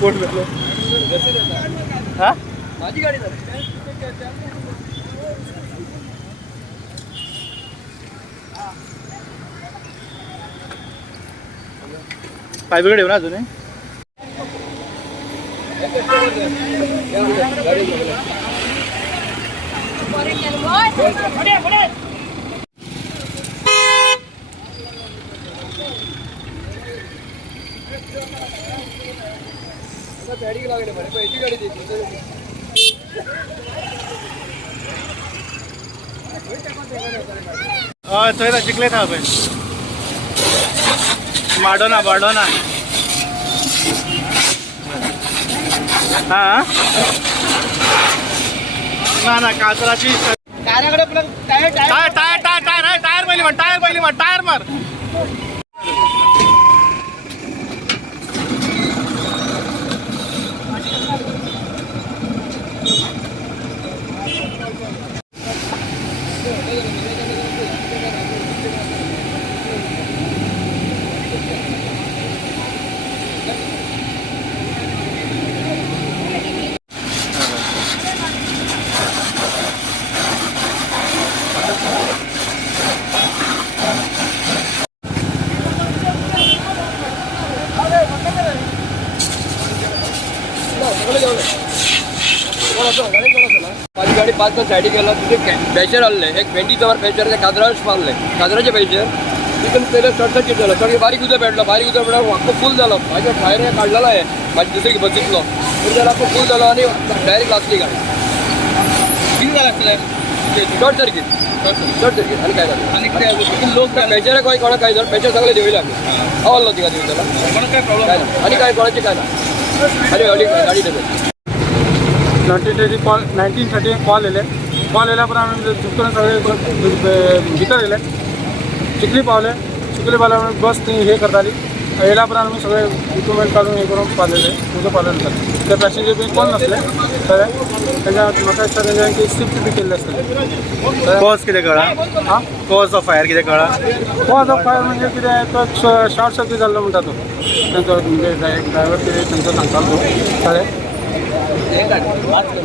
कोण भेटलो हा माझी गाडी पाय बिघड येऊ ना अजून चला चिखले था पे माडोना बाडोना हा ना काचराची टायराकडे tyre tyre tyre tyre tyre tyre पहिली म्हण टायर मार माझी गाडी 5 तास साईड गेला तिथे पॅचर आले एक 20 वर पॅचर काजराच मारले काजराचे पॅचर तिथून पहिले शॉर्ट सर्किट झालं सगळी बारीक उद्या भेटला अख्खं फुल झालं माझ्या टायर काढलेला आहे माझी दुसरी बघितलं तर त्याला अख्खं फुल झालं आणि डायरेक्ट लागली गाडी किती झालं असलं शॉर्ट सर्किट आणि काय झालं आणि लोक पॅचर काही कोणा काय झालं पॅचर चांगले देऊ लागले आवडलं होती का तुम्ही त्याला काय प्रॉब्लेम आणि काय कोणाचे काय ना अरे गाडी देतो 1930 कॉल आल्यापर आम्ही चुकून सगळे भितर गेले चिखली पावले बस ती हे करता आली येयलापर आम्ही सगळे इक्विपमेंट काढून हे करून पाहिलेले तुझं पालन करता ते पॅसेंजर बी कोण नसले सगळे त्याच्या म्हाका दिसता तेंच्यांनी शिफ्ट बी केल्ले आसतले कॉज कितें कळ्ळा हां कॉज ऑफ फायर कितें कळ्ळा कॉज ऑफ फायर म्हणजे कितें तो शॉर्ट सर्किट जाल्लो म्हणटा तो तेंचो म्हणजे ड्रायव्हर कितें तेंचो सांगतालो तो कळ्ळें